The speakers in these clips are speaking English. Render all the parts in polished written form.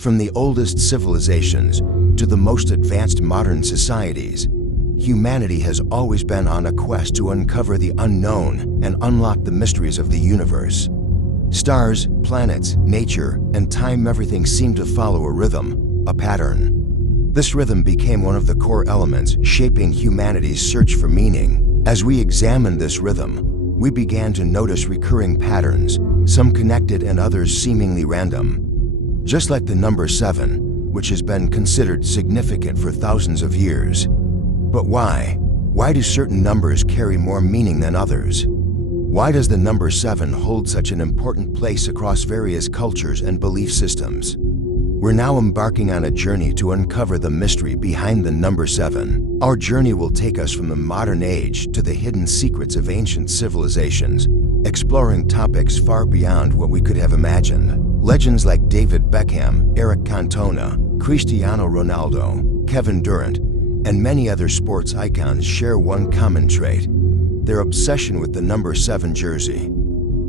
From the oldest civilizations to the most advanced modern societies, humanity has always been on a quest to uncover the unknown and unlock the mysteries of the universe. Stars, planets, nature, and time, everything seemed to follow a rhythm, a pattern. This rhythm became one of the core elements shaping humanity's search for meaning. As we examined this rhythm, we began to notice recurring patterns, some connected and others seemingly random. Just like the number 7, which has been considered significant for thousands of years. But why? Why do certain numbers carry more meaning than others? Why does the number 7 hold such an important place across various cultures and belief systems? We're now embarking on a journey to uncover the mystery behind the number 7. Our journey will take us from the modern age to the hidden secrets of ancient civilizations, exploring topics far beyond what we could have imagined. Legends like David Beckham, Eric Cantona, Cristiano Ronaldo, Kevin Durant, and many other sports icons share one common trait: their obsession with the number 7 jersey.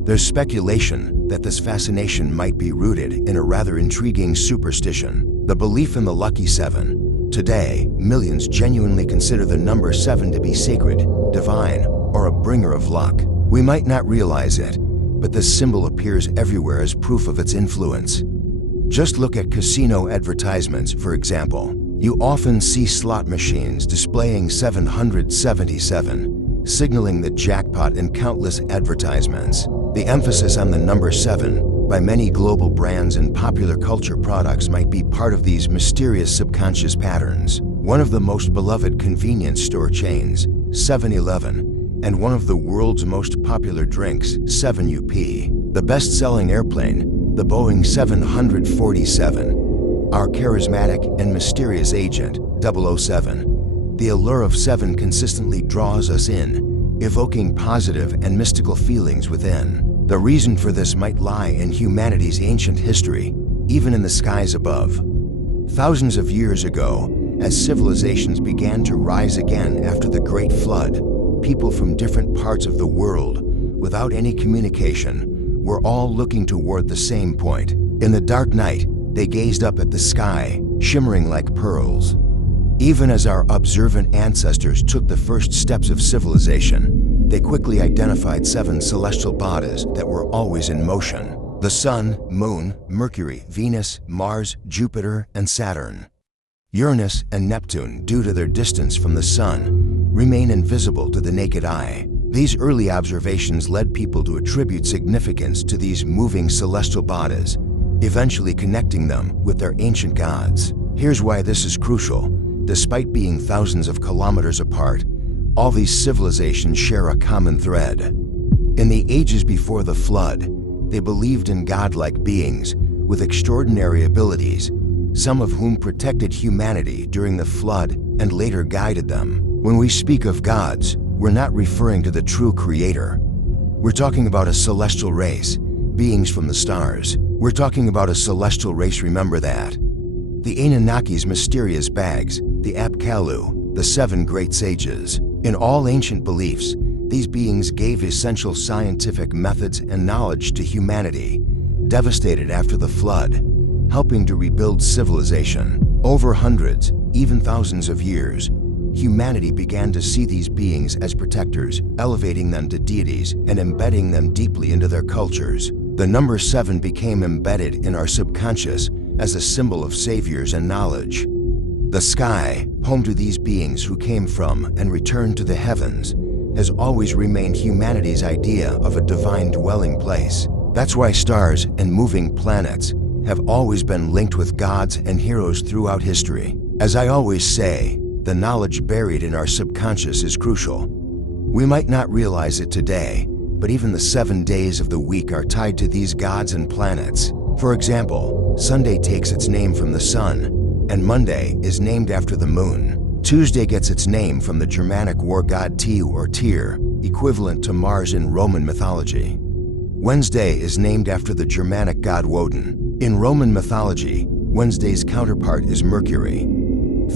There's speculation that this fascination might be rooted in a rather intriguing superstition, the belief in the lucky 7. Today, millions genuinely consider the number 7 to be sacred, divine, or a bringer of luck. We might not realize it, but this symbol appears everywhere as proof of its influence. Just look at casino advertisements, for example. You often see slot machines displaying 777, signaling the jackpot in countless advertisements. The emphasis on the number 7 by many global brands and popular culture products might be part of these mysterious subconscious patterns. One of the most beloved convenience store chains, 7-Eleven, and one of the world's most popular drinks, 7UP. The best-selling airplane, the Boeing 747. Our charismatic and mysterious agent, 007. The allure of 7 consistently draws us in, evoking positive and mystical feelings within. The reason for this might lie in humanity's ancient history, even in the skies above. Thousands of years ago, as civilizations began to rise again after the Great Flood, people from different parts of the world, without any communication, were all looking toward the same point. In the dark night, they gazed up at the sky, shimmering like pearls. Even as our observant ancestors took the first steps of civilization, they quickly identified 7 celestial bodies that were always in motion: the Sun, Moon, Mercury, Venus, Mars, Jupiter, and Saturn. Uranus and Neptune, due to their distance from the Sun, remain invisible to the naked eye. These early observations led people to attribute significance to these moving celestial bodies, eventually connecting them with their ancient gods. Here's why this is crucial. Despite being thousands of kilometers apart, all these civilizations share a common thread. In the ages before the flood, they believed in godlike beings with extraordinary abilities, some of whom protected humanity during the flood and later guided them. When we speak of gods, we're not referring to the true creator. We're talking about a celestial race, beings from the stars. We're talking about a celestial race, remember that. The Anunnaki's mysterious bags, the Apkallu, the 7 great sages. In all ancient beliefs, these beings gave essential scientific methods and knowledge to humanity, devastated after the flood, helping to rebuild civilization. Over hundreds, even thousands of years, humanity began to see these beings as protectors, elevating them to deities and embedding them deeply into their cultures. The number 7 became embedded in our subconscious as a symbol of saviors and knowledge. The sky, home to these beings who came from and returned to the heavens, has always remained humanity's idea of a divine dwelling place. That's why stars and moving planets have always been linked with gods and heroes throughout history. As I always say, the knowledge buried in our subconscious is crucial. We might not realize it today, but even the 7 days of the week are tied to these gods and planets. For example, Sunday takes its name from the sun, and Monday is named after the moon. Tuesday gets its name from the Germanic war god Tyr or Tyr, equivalent to Mars in Roman mythology. Wednesday is named after the Germanic god Woden. In Roman mythology, Wednesday's counterpart is Mercury.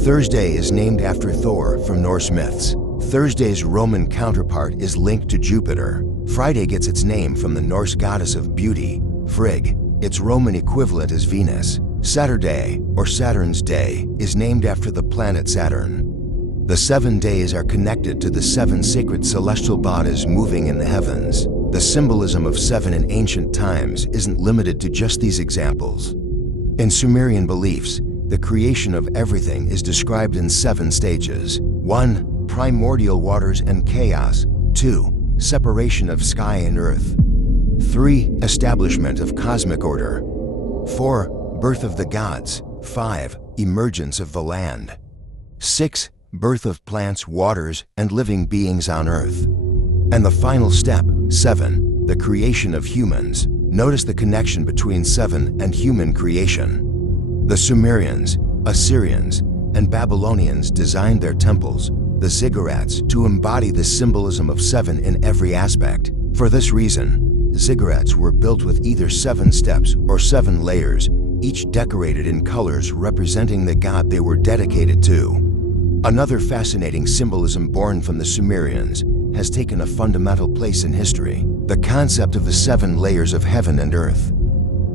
Thursday is named after Thor from Norse myths. Thursday's Roman counterpart is linked to Jupiter. Friday gets its name from the Norse goddess of beauty, Frigg. Its Roman equivalent is Venus. Saturday, or Saturn's Day, is named after the planet Saturn. The 7 days are connected to the 7 sacred celestial bodies moving in the heavens. The symbolism of 7 in ancient times isn't limited to just these examples. In Sumerian beliefs, the creation of everything is described in 7 stages. 1. Primordial waters and chaos. 2. Separation of sky and earth. 3. Establishment of cosmic order. 4. Birth of the gods. 5. Emergence of the land. 6. Birth of plants, waters, and living beings on earth. And the final step, 7. The creation of humans. Notice the connection between 7 and human creation. The Sumerians, Assyrians, and Babylonians designed their temples, the ziggurats, to embody the symbolism of 7 in every aspect. For this reason, ziggurats were built with either 7 steps or 7 layers, each decorated in colors representing the god they were dedicated to. Another fascinating symbolism born from the Sumerians has taken a fundamental place in history: the concept of the 7 layers of heaven and earth.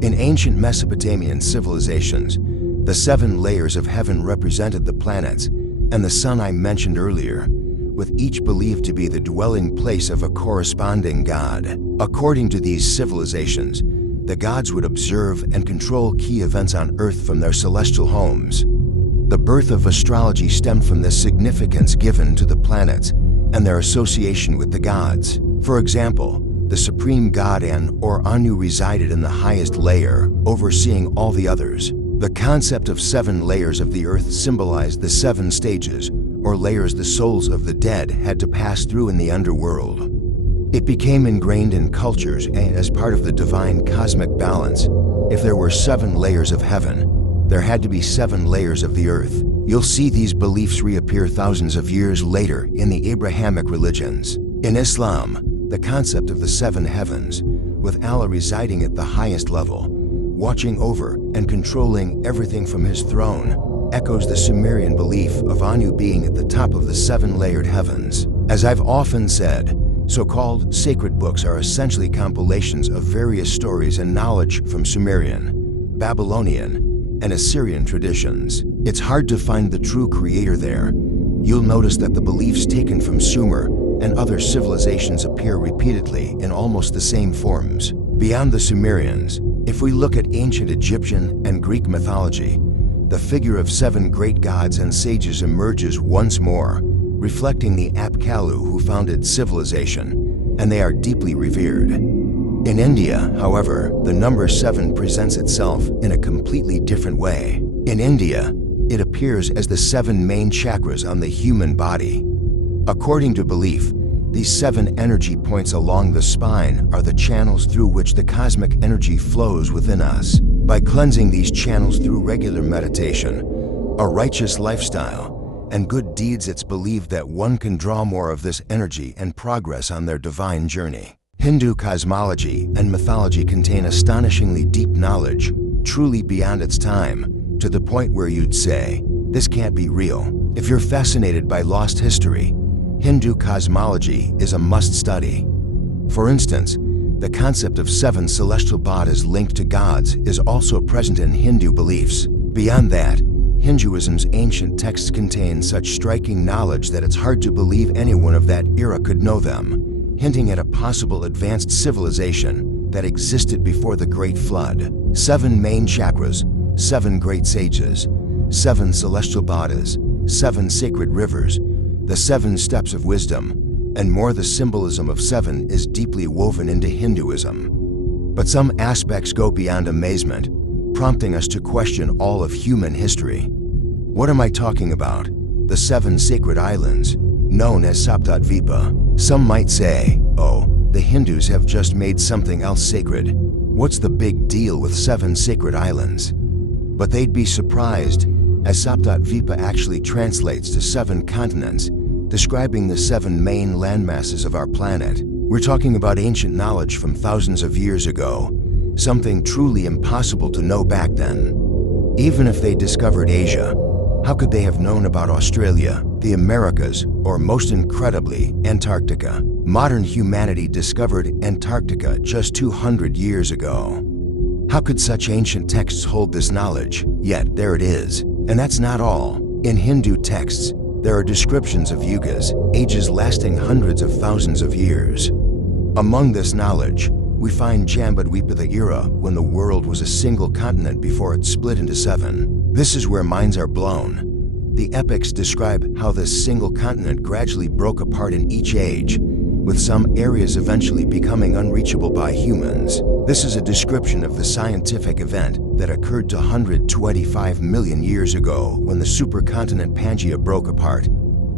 In ancient Mesopotamian civilizations, the 7 layers of heaven represented the planets and the sun I mentioned earlier, with each believed to be the dwelling place of a corresponding god. According to these civilizations, the gods would observe and control key events on earth from their celestial homes. The birth of astrology stemmed from the significance given to the planets and their association with the gods. For example, the supreme god An or Anu resided in the highest layer, overseeing all the others. The concept of 7 layers of the earth symbolized the 7 stages, or layers the souls of the dead had to pass through in the underworld. It became ingrained in cultures and as part of the divine cosmic balance. If there were 7 layers of heaven, there had to be 7 layers of the earth. You'll see these beliefs reappear thousands of years later in the Abrahamic religions. In Islam, the concept of the 7 heavens, with Allah residing at the highest level, watching over and controlling everything from his throne, echoes the Sumerian belief of Anu being at the top of the 7-layered heavens. As I've often said, so-called sacred books are essentially compilations of various stories and knowledge from Sumerian, Babylonian, and Assyrian traditions. It's hard to find the true creator there. You'll notice that the beliefs taken from Sumer and other civilizations appear repeatedly in almost the same forms. Beyond the Sumerians, if we look at ancient Egyptian and Greek mythology, the figure of 7 great gods and sages emerges once more, reflecting the Apkallu who founded civilization, and they are deeply revered. In India, however, the number 7 presents itself in a completely different way. In India, it appears as the 7 main chakras on the human body. According to belief, these 7 energy points along the spine are the channels through which the cosmic energy flows within us. By cleansing these channels through regular meditation, a righteous lifestyle, and good deeds, it's believed that one can draw more of this energy and progress on their divine journey. Hindu cosmology and mythology contain astonishingly deep knowledge, truly beyond its time, to the point where you'd say, this can't be real. If you're fascinated by lost history, Hindu cosmology is a must-study. For instance, the concept of 7 celestial bodies linked to gods is also present in Hindu beliefs. Beyond that, Hinduism's ancient texts contain such striking knowledge that it's hard to believe anyone of that era could know them, hinting at a possible advanced civilization that existed before the Great Flood. 7 main chakras, 7 great sages, 7 celestial bodies, 7 sacred rivers, the 7 steps of wisdom, and more. The symbolism of 7 is deeply woven into Hinduism. But some aspects go beyond amazement, prompting us to question all of human history. What am I talking about? The 7 sacred islands, known as Saptadvipa. Some might say, oh, the Hindus have just made something else sacred. What's the big deal with 7 sacred islands? But they'd be surprised, as Saptadvipa actually translates to 7 continents, describing the 7 main landmasses of our planet. We're talking about ancient knowledge from thousands of years ago, something truly impossible to know back then. Even if they discovered Asia, how could they have known about Australia, the Americas, or most incredibly, Antarctica? Modern humanity discovered Antarctica just 200 years ago. How could such ancient texts hold this knowledge? Yet, there it is. And that's not all. In Hindu texts, there are descriptions of yugas, ages lasting hundreds of thousands of years. Among this knowledge, we find Jambudvipa, the era when the world was a single continent before it split into 7. This is where minds are blown. The epics describe how this single continent gradually broke apart in each age, with some areas eventually becoming unreachable by humans. This is a description of the scientific event that occurred 125 million years ago when the supercontinent Pangaea broke apart,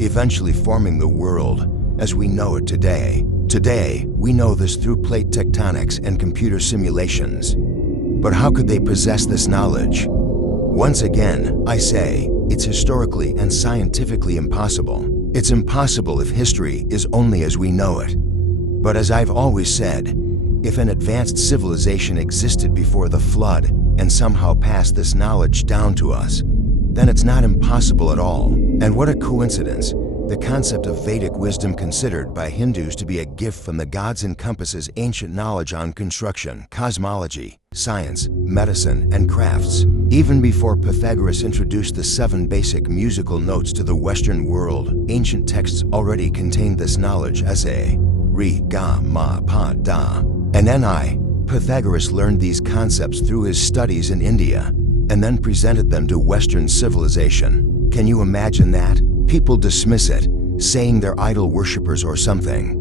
eventually forming the world as we know it today. Today, we know this through plate tectonics and computer simulations. But how could they possess this knowledge? Once again, I say, it's historically and scientifically impossible. It's impossible if history is only as we know it. But as I've always said, if an advanced civilization existed before the flood and somehow passed this knowledge down to us, then it's not impossible at all. And what a coincidence! The concept of Vedic wisdom, considered by Hindus to be a gift from the gods, encompasses ancient knowledge on construction, cosmology, science, medicine, and crafts. Even before Pythagoras introduced the 7 basic musical notes to the Western world, ancient texts already contained this knowledge as a re, ga, ma, pa, da, and ni. Pythagoras learned these concepts through his studies in India and then presented them to Western civilization. Can you imagine that? People dismiss it, saying they're idol worshippers or something.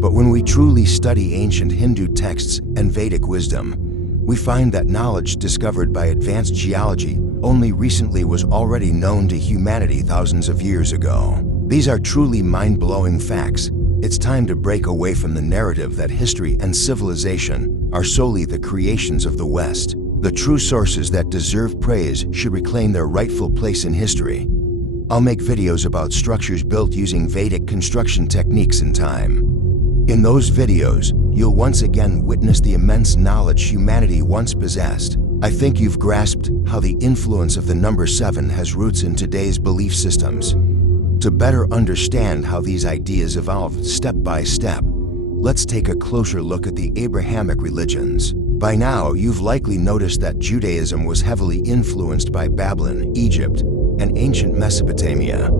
But when we truly study ancient Hindu texts and Vedic wisdom, we find that knowledge discovered by advanced geology only recently was already known to humanity thousands of years ago. These are truly mind-blowing facts. It's time to break away from the narrative that history and civilization are solely the creations of the West. The true sources that deserve praise should reclaim their rightful place in history. I'll make videos about structures built using Vedic construction techniques in time. In those videos, you'll once again witness the immense knowledge humanity once possessed. I think you've grasped how the influence of the number 7 has roots in today's belief systems. To better understand how these ideas evolved step by step, let's take a closer look at the Abrahamic religions. By now, you've likely noticed that Judaism was heavily influenced by Babylon, Egypt, and ancient Mesopotamia,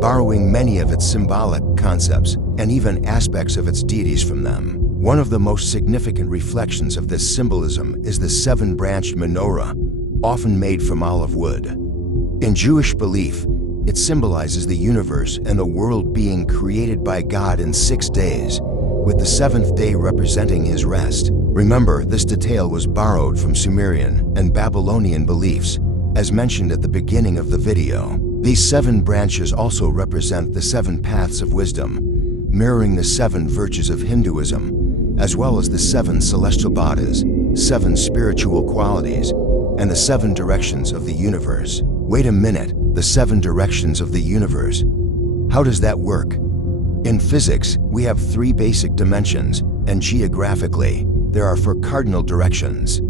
borrowing many of its symbolic concepts and even aspects of its deities from them. One of the most significant reflections of this symbolism is the 7-branched menorah, often made from olive wood. In Jewish belief, it symbolizes the universe and the world being created by God in 6 days, with the 7th day representing his rest. Remember, this detail was borrowed from Sumerian and Babylonian beliefs, as mentioned at the beginning of the video. These 7 branches also represent the 7 paths of wisdom, mirroring the 7 virtues of Hinduism, as well as the 7 celestial bodies, 7 spiritual qualities, and the 7 directions of the universe. Wait a minute, the 7 directions of the universe. How does that work? In physics, we have 3 basic dimensions, and geographically, there are 4 cardinal directions.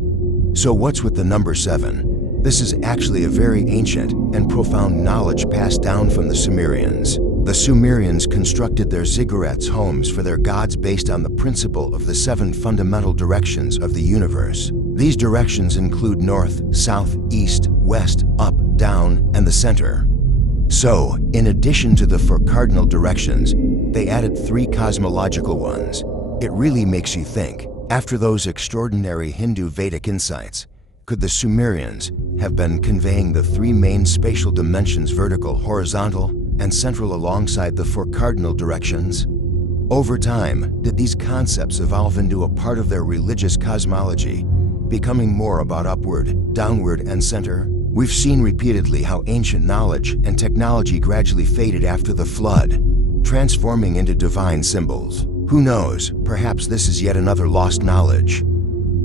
So what's with the number 7? This is actually a very ancient and profound knowledge passed down from the Sumerians. The Sumerians constructed their ziggurats, homes for their gods, based on the principle of the 7 fundamental directions of the universe. These directions include north, south, east, west, up, down, and the center. So, in addition to the 4 cardinal directions, they added 3 cosmological ones. It really makes you think. After those extraordinary Hindu Vedic insights, could the Sumerians have been conveying the 3 main spatial dimensions, vertical, horizontal, and central, alongside the 4 cardinal directions? Over time, did these concepts evolve into a part of their religious cosmology, becoming more about upward, downward, and center? We've seen repeatedly how ancient knowledge and technology gradually faded after the flood, transforming into divine symbols. Who knows, perhaps this is yet another lost knowledge.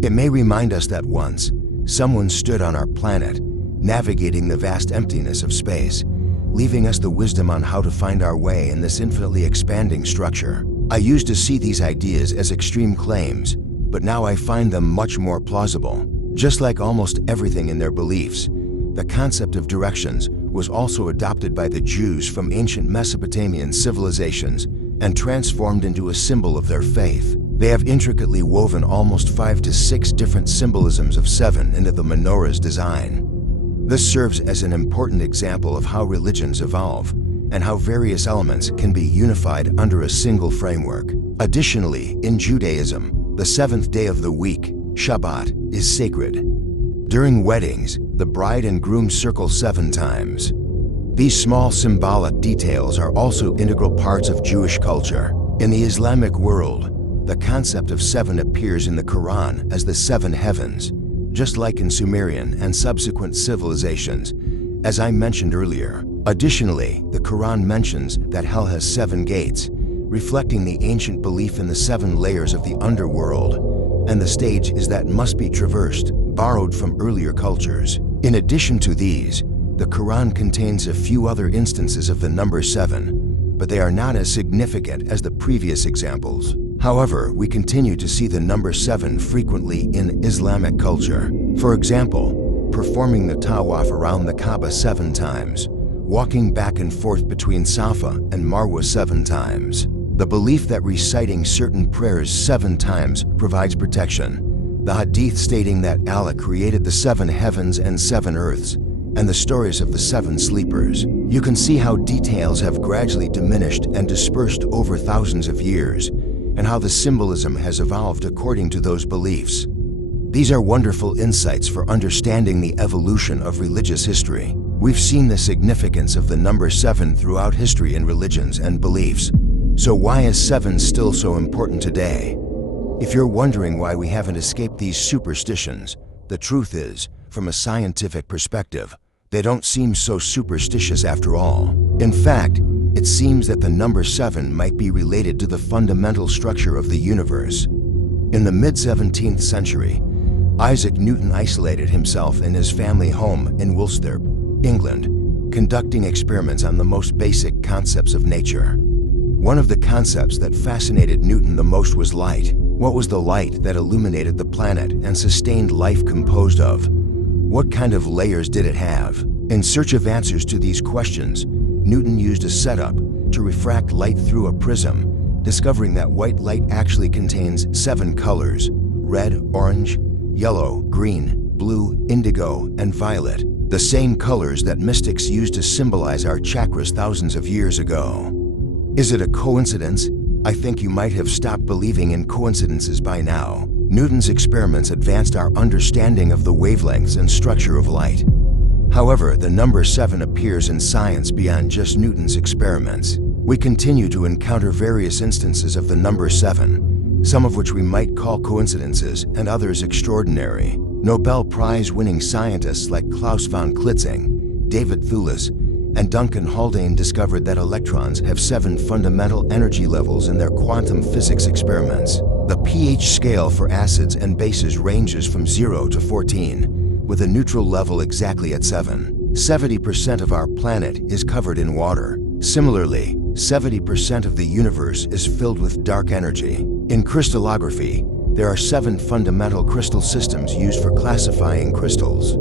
It may remind us that once, someone stood on our planet, navigating the vast emptiness of space, leaving us the wisdom on how to find our way in this infinitely expanding structure. I used to see these ideas as extreme claims, but now I find them much more plausible. Just like almost everything in their beliefs, the concept of directions was also adopted by the Jews from ancient Mesopotamian civilizations and transformed into a symbol of their faith. They have intricately woven almost 5 to 6 different symbolisms of 7 into the menorah's design. This serves as an important example of how religions evolve and how various elements can be unified under a single framework. Additionally, in Judaism, the 7th day of the week, Shabbat, is sacred. During weddings, the bride and groom circle 7 times. These small symbolic details are also integral parts of Jewish culture. In the Islamic world, the concept of 7 appears in the Quran as the 7 heavens, just like in Sumerian and subsequent civilizations, as I mentioned earlier. Additionally, the Quran mentions that hell has 7 gates, reflecting the ancient belief in the 7 layers of the underworld, and the stage is that must be traversed, borrowed from earlier cultures. In addition to these, the Quran contains a few other instances of the number 7, but they are not as significant as the previous examples. However, we continue to see the number 7 frequently in Islamic culture. For example, performing the tawaf around the Kaaba 7 times, walking back and forth between Safa and Marwa 7 times. The belief that reciting certain prayers 7 times provides protection. The hadith stating that Allah created the 7 heavens and 7 earths, and the stories of the 7 sleepers. You can see how details have gradually diminished and dispersed over thousands of years, and how the symbolism has evolved according to those beliefs. These are wonderful insights for understanding the evolution of religious history. We've seen the significance of the number 7 throughout history in religions and beliefs. So why is 7 still so important today? If you're wondering why we haven't escaped these superstitions, the truth is, from a scientific perspective, they don't seem so superstitious after all. In fact, it seems that the number 7 might be related to the fundamental structure of the universe. In the mid-17th century, Isaac Newton isolated himself in his family home in Woolsthorpe, England, conducting experiments on the most basic concepts of nature. One of the concepts that fascinated Newton the most was light. What was the light that illuminated the planet and sustained life composed of? What kind of layers did it have? In search of answers to these questions, Newton used a setup to refract light through a prism, discovering that white light actually contains 7 colors: red, orange, yellow, green, blue, indigo, and violet. The same colors that mystics used to symbolize our chakras thousands of years ago. Is it a coincidence? I think you might have stopped believing in coincidences by now. Newton's experiments advanced our understanding of the wavelengths and structure of light. However, the number 7 appears in science beyond just Newton's experiments. We continue to encounter various instances of the number 7, some of which we might call coincidences and others extraordinary. Nobel Prize-winning scientists like Klaus von Klitzing, David Thewlis, and Duncan Haldane discovered that electrons have 7 fundamental energy levels in their quantum physics experiments. The pH scale for acids and bases ranges from 0 to 14, with a neutral level exactly at 7. 70% of our planet is covered in water. Similarly, 70% of the universe is filled with dark energy. In crystallography, there are 7 fundamental crystal systems used for classifying crystals.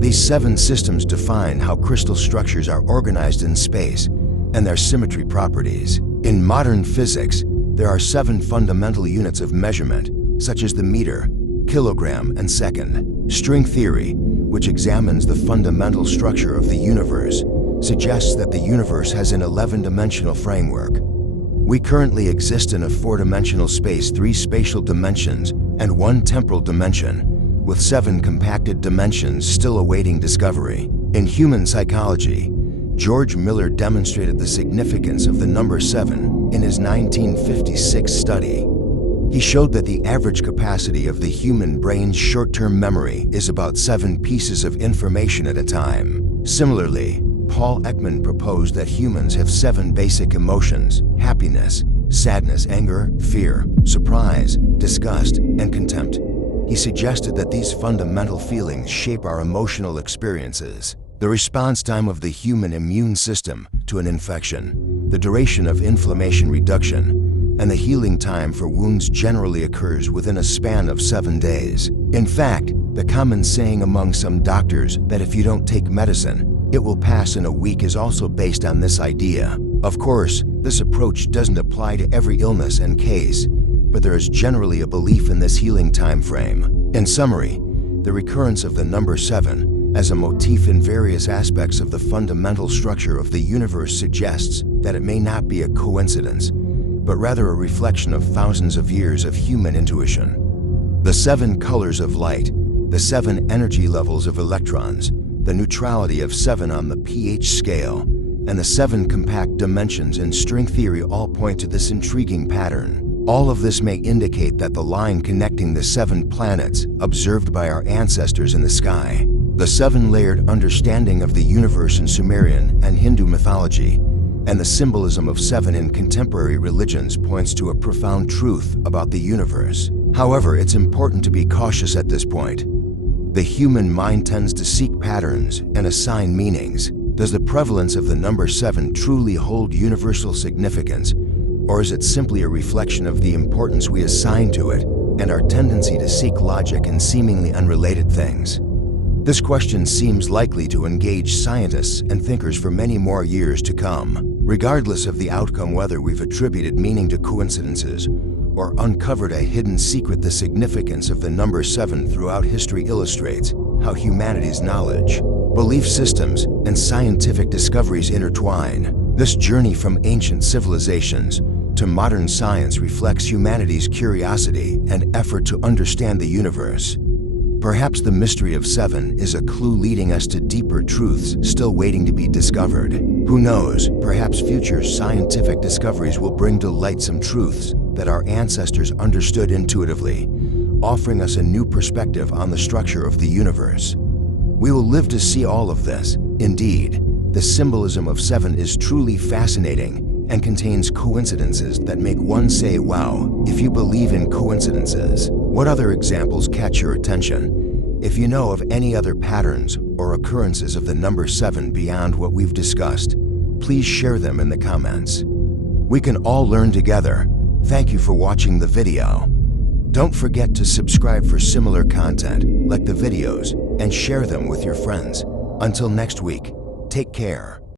These 7 systems define how crystal structures are organized in space and their symmetry properties. In modern physics, there are 7 fundamental units of measurement, such as the meter, kilogram, and second. String theory, which examines the fundamental structure of the universe, suggests that the universe has an 11-dimensional framework. We currently exist in a 4-dimensional space, 3 spatial dimensions, and 1 temporal dimension, with 7 compacted dimensions still awaiting discovery. In human psychology, George Miller demonstrated the significance of the number 7 in his 1956 study. He showed that the average capacity of the human brain's short-term memory is about 7 pieces of information at a time. Similarly, Paul Ekman proposed that humans have 7 basic emotions: happiness, sadness, anger, fear, surprise, disgust, and contempt. He suggested that these fundamental feelings shape our emotional experiences. The response time of the human immune system to an infection, the duration of inflammation reduction, and the healing time for wounds generally occurs within a span of 7 days. In fact, the common saying among some doctors that if you don't take medicine, it will pass in a week is also based on this idea. Of course, this approach doesn't apply to every illness and case, but there is generally a belief in this healing time frame. In summary, the recurrence of the number 7 as a motif in various aspects of the fundamental structure of the universe suggests that it may not be a coincidence, but rather a reflection of thousands of years of human intuition. The 7 colors of light, the 7 energy levels of electrons, the neutrality of 7 on the pH scale, and the 7 compact dimensions in string theory all point to this intriguing pattern. All of this may indicate that the line connecting the 7 planets observed by our ancestors in the sky, the 7-layered understanding of the universe in Sumerian and Hindu mythology, and the symbolism of 7 in contemporary religions points to a profound truth about the universe. However, it's important to be cautious at this point. The human mind tends to seek patterns and assign meanings. Does the prevalence of the number 7 truly hold universal significance, or is it simply a reflection of the importance we assign to it and our tendency to seek logic in seemingly unrelated things? This question seems likely to engage scientists and thinkers for many more years to come. Regardless of the outcome, whether we've attributed meaning to coincidences or uncovered a hidden secret, the significance of the number 7 throughout history illustrates how humanity's knowledge, belief systems, and scientific discoveries intertwine. This journey from ancient civilizations to modern science reflects humanity's curiosity and effort to understand the universe. Perhaps the mystery of 7 is a clue leading us to deeper truths still waiting to be discovered. Who knows, perhaps future scientific discoveries will bring to light some truths that our ancestors understood intuitively, offering us a new perspective on the structure of the universe. We will live to see all of this. Indeed, the symbolism of 7 is truly fascinating and contains coincidences that make one say, wow. If you believe in coincidences, what other examples catch your attention? If you know of any other patterns or occurrences of the number 7 beyond what we've discussed, please share them in the comments. We can all learn together. Thank you for watching the video. Don't forget to subscribe for similar content, like the videos, and share them with your friends. Until next week, take care.